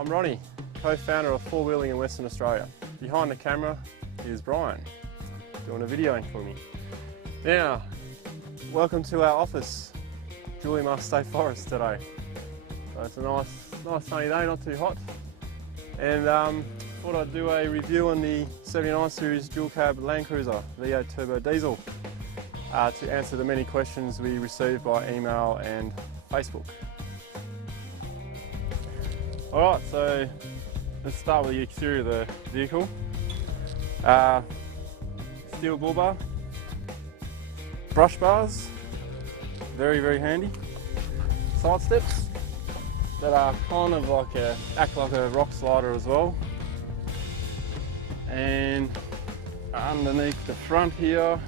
I'm Ronnie, co-founder of Four Wheeling in Western Australia. Behind the camera is Brian, doing a videoing for me. Now, welcome to our office, Juliamar State Forest today. So it's a nice sunny day, not too hot. And thought I'd do a review on the 79 series dual cab Landcruiser V8 turbo diesel to answer the many questions we received by email and Facebook. Alright, so let's start with the exterior of the vehicle. Steel bull bar, brush bars, very handy. Side steps that are kind of like act like a rock slider as well. And underneath the front here,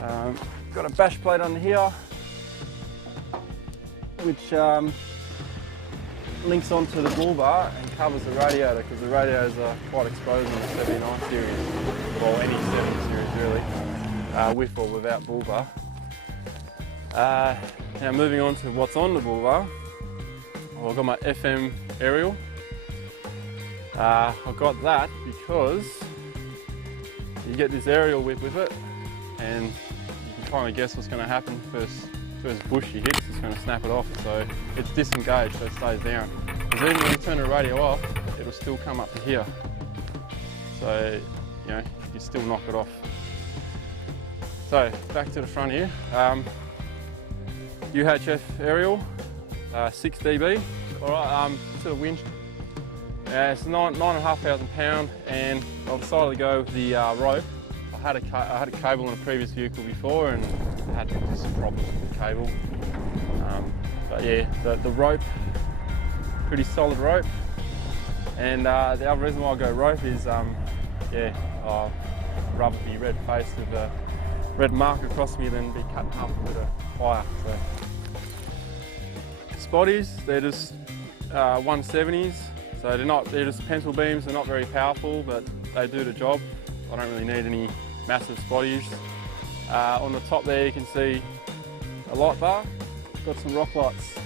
got a bash plate under here, which links onto the bull bar and covers the radiator, because the radiators are quite exposed in the 79 series, well any 70 series really, with or without bull bar. Now moving on to what's on the bull bar, well, I've got my FM aerial. I've got that because you get this aerial whip with it, and you can kind of guess what's going to happen. First bush he hits, it's going to snap it off, so it's disengaged, so it stays down. Because even when you turn the radio off, it'll still come up to here. So, you know, you still knock it off. So, back to the front here. UHF aerial, 6 dB. Alright, to the winch. It's £9,500, and I've decided to go with the rope. I had a cable in a previous vehicle before, and I had just some problems with the cable. But yeah, the rope, pretty solid rope. And the other reason why I go rope is, yeah, I'd rather be red-faced with a red mark across me than be cut in half with a wire. So. Spotties, they're just 170s. So they're just pencil beams, they're not very powerful, but they do the job. I don't really need any massive spotties. On the top there you can see a light bar. Got some rock lights.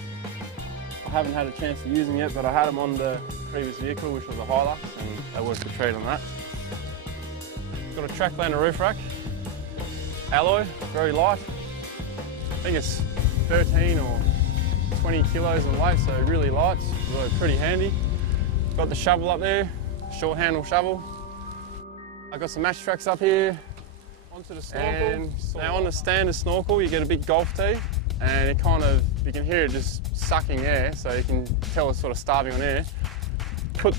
I haven't had a chance to use them yet, but I had them on the previous vehicle, which was a Hilux, and they worked a treat on that. Got a Tracklander roof rack. Alloy, very light. I think it's 13 or 20 kilos in weight, so really light, really pretty handy. Got the shovel up there, short handle shovel. I've got some match tracks up here. Onto the snorkel. And now on the standard snorkel, you get a big golf tee, and it kind of, you can hear it just sucking air, so you can tell it's sort of starving on air. Put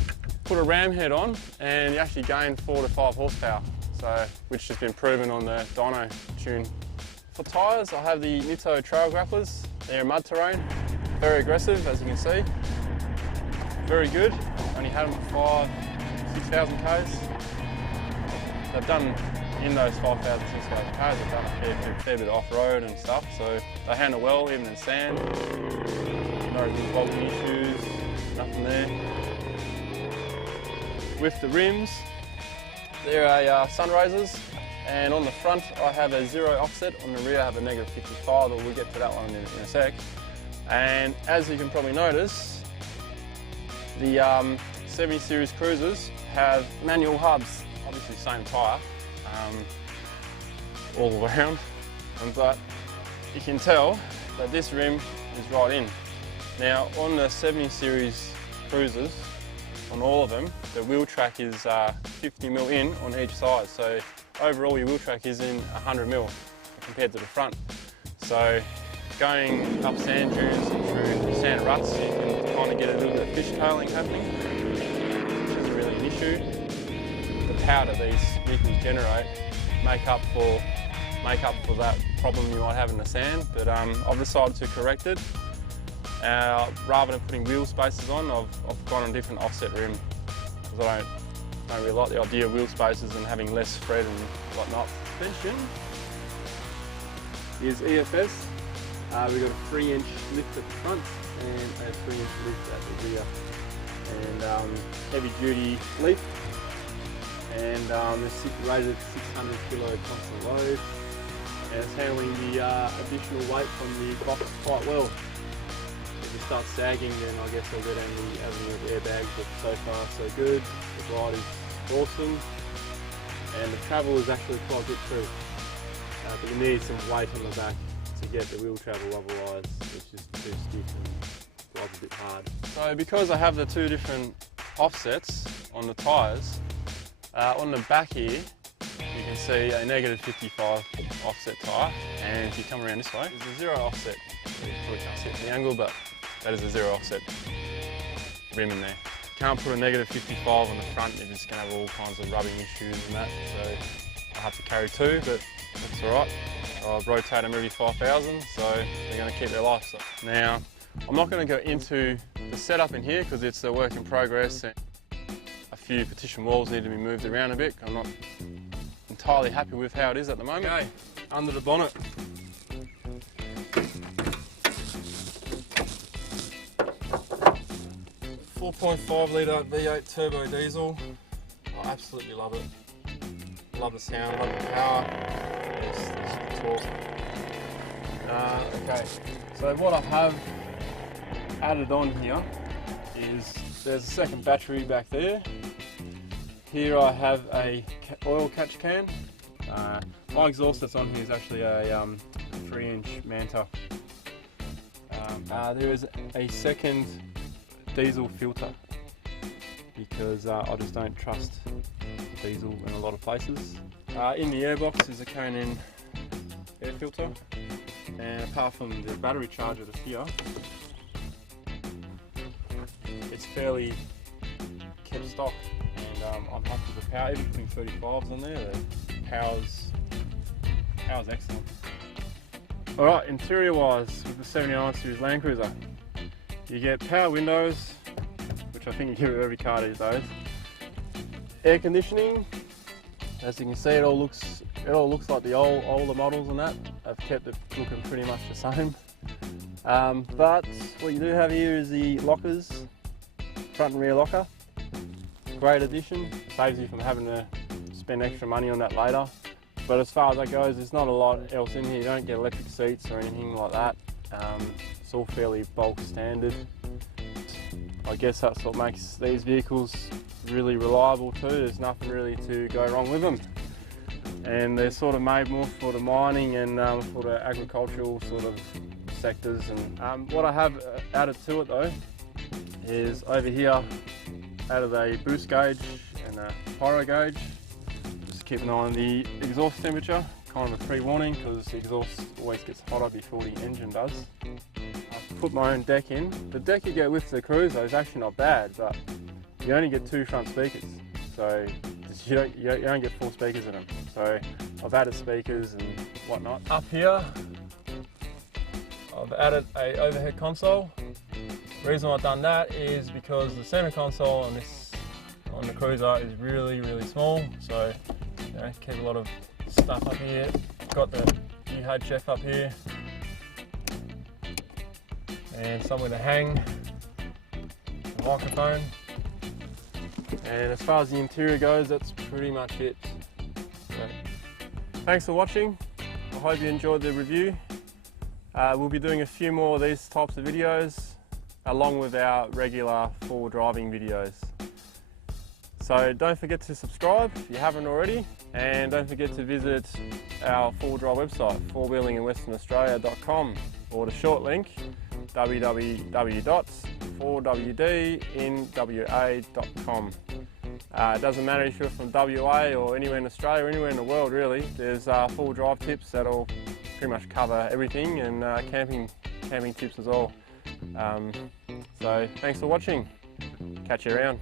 a ram head on, and you actually gain 4 to 5 horsepower, so which has been proven on the dyno tune. For tyres, I have the Nitto trail grapplers. They're mud terrain, very aggressive, as you can see. Very good. Only had them for 6,000 k's. They've done, in those 5,000, 6,000 k's, they've done a fair bit of off-road and stuff, so they handle well, even in sand. No big bogging issues, nothing there. With the rims, they're a Sunraisers, and on the front I have a 0 offset, on the rear I have a negative 55, but we'll get to that one in a sec. And as you can probably notice, the 70 series cruisers have manual hubs, obviously same tyre, all around, but you can tell that this rim is right in. Now on the 70 series cruisers, on all of them, the wheel track is 50mm in on each side, so overall your wheel track is in 100mm compared to the front. So going up sand dunes and through sand ruts, you can kind of get a little bit of fishtailing happening, which isn't really an issue. The power that these vehicles generate make up for that problem you might have in the sand, but I've decided to correct it. Rather than putting wheel spacers on, I've gone on a different offset rim, because I don't really like the idea of wheel spacers and having less spread and whatnot. Suspension is EFS. We've got a 3-inch lift at the front and a 3-inch lift at the rear, and heavy duty lift, and it's rated at 600 kilo constant load, and it's handling the additional weight from the box quite well. starts sagging, then I guess I'll go down the avenue of airbags, but so far so good. The ride is awesome, and the travel is actually quite good too. But you need some weight on the back to get the wheel travel, otherwise it's just too stiff and drives a bit hard. So because I have the two different offsets on the tyres, on the back here you can see a negative 55 offset tyre, and if you come around this way, there's a 0 offset. You probably can't see it from the angle, but that is a 0 offset rim in there. Can't put a negative 55 on the front, you're just going to have all kinds of rubbing issues and that, so I have to carry 2, but that's alright. I rotate them every 5,000, so they're going to keep their life. Now, I'm not going to go into the setup in here because it's a work in progress and a few partition walls need to be moved around a bit. I'm not entirely happy with how it is at the moment. Okay, under the bonnet. .5 litre V8 turbo diesel. I absolutely love it. Love the sound, love the power. It's awesome. Okay, so what I have added on here is there's a second battery back there. Here I have a oil catch can. My exhaust that's on here is actually a 3-inch Manta. There is a second diesel filter because I just don't trust diesel in a lot of places. In the airbox is a K&N air filter, and apart from the battery charger that's here, it's fairly kept stock, and I'm happy with the power. Even putting 35s on there, the power's excellent. Alright, interior wise, with the 79 series Landcruiser, you get power windows, which I think you get with every car these days. Air conditioning, as you can see, it all looks like the older models and that. I've kept it looking pretty much the same. But what you do have here is the lockers, front and rear locker. Great addition, saves you from having to spend extra money on that later. But as far as that goes, there's not a lot else in here. You don't get electric seats or anything like that. It's all fairly bulk standard. I guess that's what makes these vehicles really reliable too. There's nothing really to go wrong with them. And they're sort of made more for the mining and for the agricultural sort of sectors. And what I have added to it though is over here added a boost gauge and a pyro gauge. Just keep an eye on the exhaust temperature, kind of a pre-warning because the exhaust always gets hotter before the engine does. I've put my own deck in. The deck you get with the Cruiser is actually not bad, but you only get 2 front speakers, so you don't get 4 speakers in them. So I've added speakers and whatnot. Up here, I've added a overhead console. The reason I've done that is because the center console on the Cruiser is really small, so keep a lot of stuff up here. Got the UHF up here and somewhere to hang the microphone. And as far as the interior goes, that's pretty much it. So, thanks for watching. I hope you enjoyed the review. We'll be doing a few more of these types of videos along with our regular forward driving videos. So don't forget to subscribe if you haven't already, and don't forget to visit our forward drive website, fourwheelinginwesternaustralia.com, or the short link www.4wdinwa.com. It doesn't matter if you're from WA or anywhere in Australia or anywhere in the world really. There's full drive tips that'll pretty much cover everything, and camping tips as well. So thanks for watching. Catch you around.